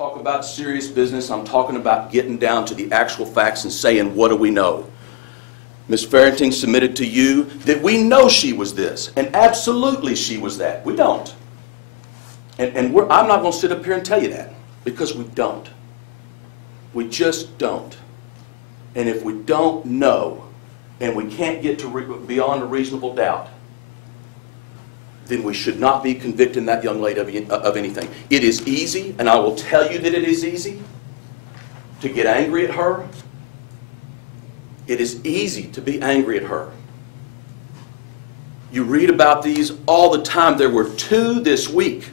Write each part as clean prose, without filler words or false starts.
talk about serious business, I'm talking about getting down to the actual facts and saying, what do we know? Ms. Farrington submitted to you that we know she was this, and absolutely she was that. We don't. And I'm not going to sit up here and tell you that, because we don't. We just don't. And if we don't know, and we can't get to beyond a reasonable doubt, then we should not be convicting that young lady of anything. It is easy, and I will tell you that it is easy, to get angry at her. It is easy to be angry at her. You read about these all the time. There were 2 this week.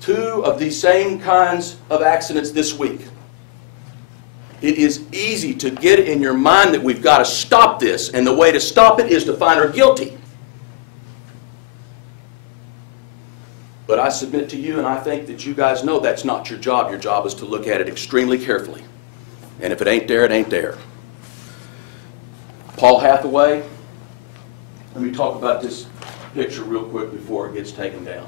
2 of these same kinds of accidents this week. It is easy to get in your mind that we've got to stop this, and the way to stop it is to find her guilty. But I submit to you, and I think that you guys know that's not your job. Your job is to look at it extremely carefully. And if it ain't there, it ain't there. Paul Hathaway, let me talk about this picture real quick before it gets taken down.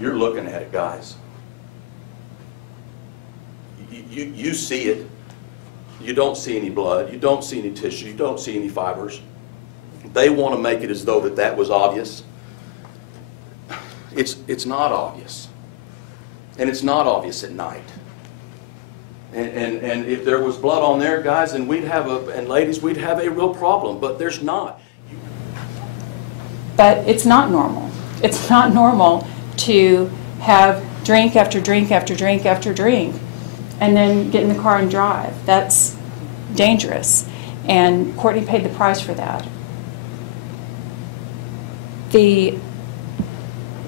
You're looking at it, guys. You see it. You don't see any blood. You don't see any tissue. You don't see any fibers. They want to make it as though that was obvious. It's not obvious. And it's not obvious at night. And if there was blood on there, guys, and ladies, we'd have a real problem. But there's not. But it's not normal. It's not normal to have drink after drink after drink after drink and then get in the car and drive. That's dangerous. And Courtney paid the price for that. The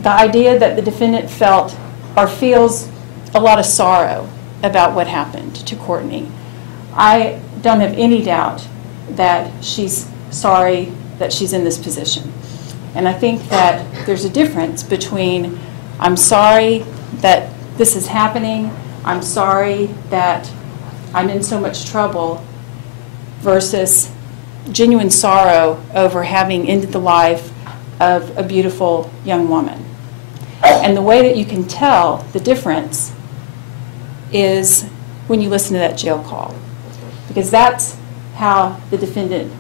idea that the defendant felt or feels a lot of sorrow about what happened to Courtney, I don't have any doubt that she's sorry that she's in this position. And I think that there's a difference between I'm sorry that this is happening, I'm sorry that I'm in so much trouble, versus genuine sorrow over having ended the life of a beautiful young woman. And the way that you can tell the difference is when you listen to that jail call. Because that's how the defendant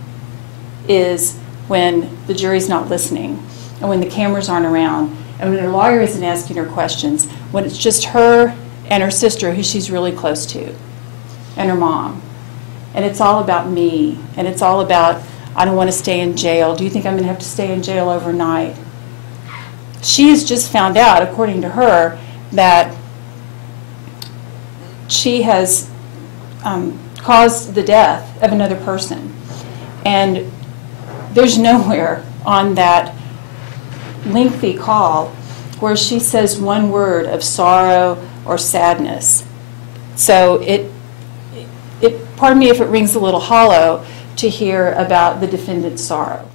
is when the jury's not listening, and when the cameras aren't around, and when her lawyer isn't asking her questions, when it's just her and her sister, who she's really close to, and her mom. And it's all about me, and it's all about, I don't want to stay in jail. Do you think I'm going to have to stay in jail overnight? She has just found out, according to her, that she has caused the death of another person. And there's nowhere on that lengthy call where she says one word of sorrow or sadness. So pardon me if it rings a little hollow to hear about the defendant's sorrow.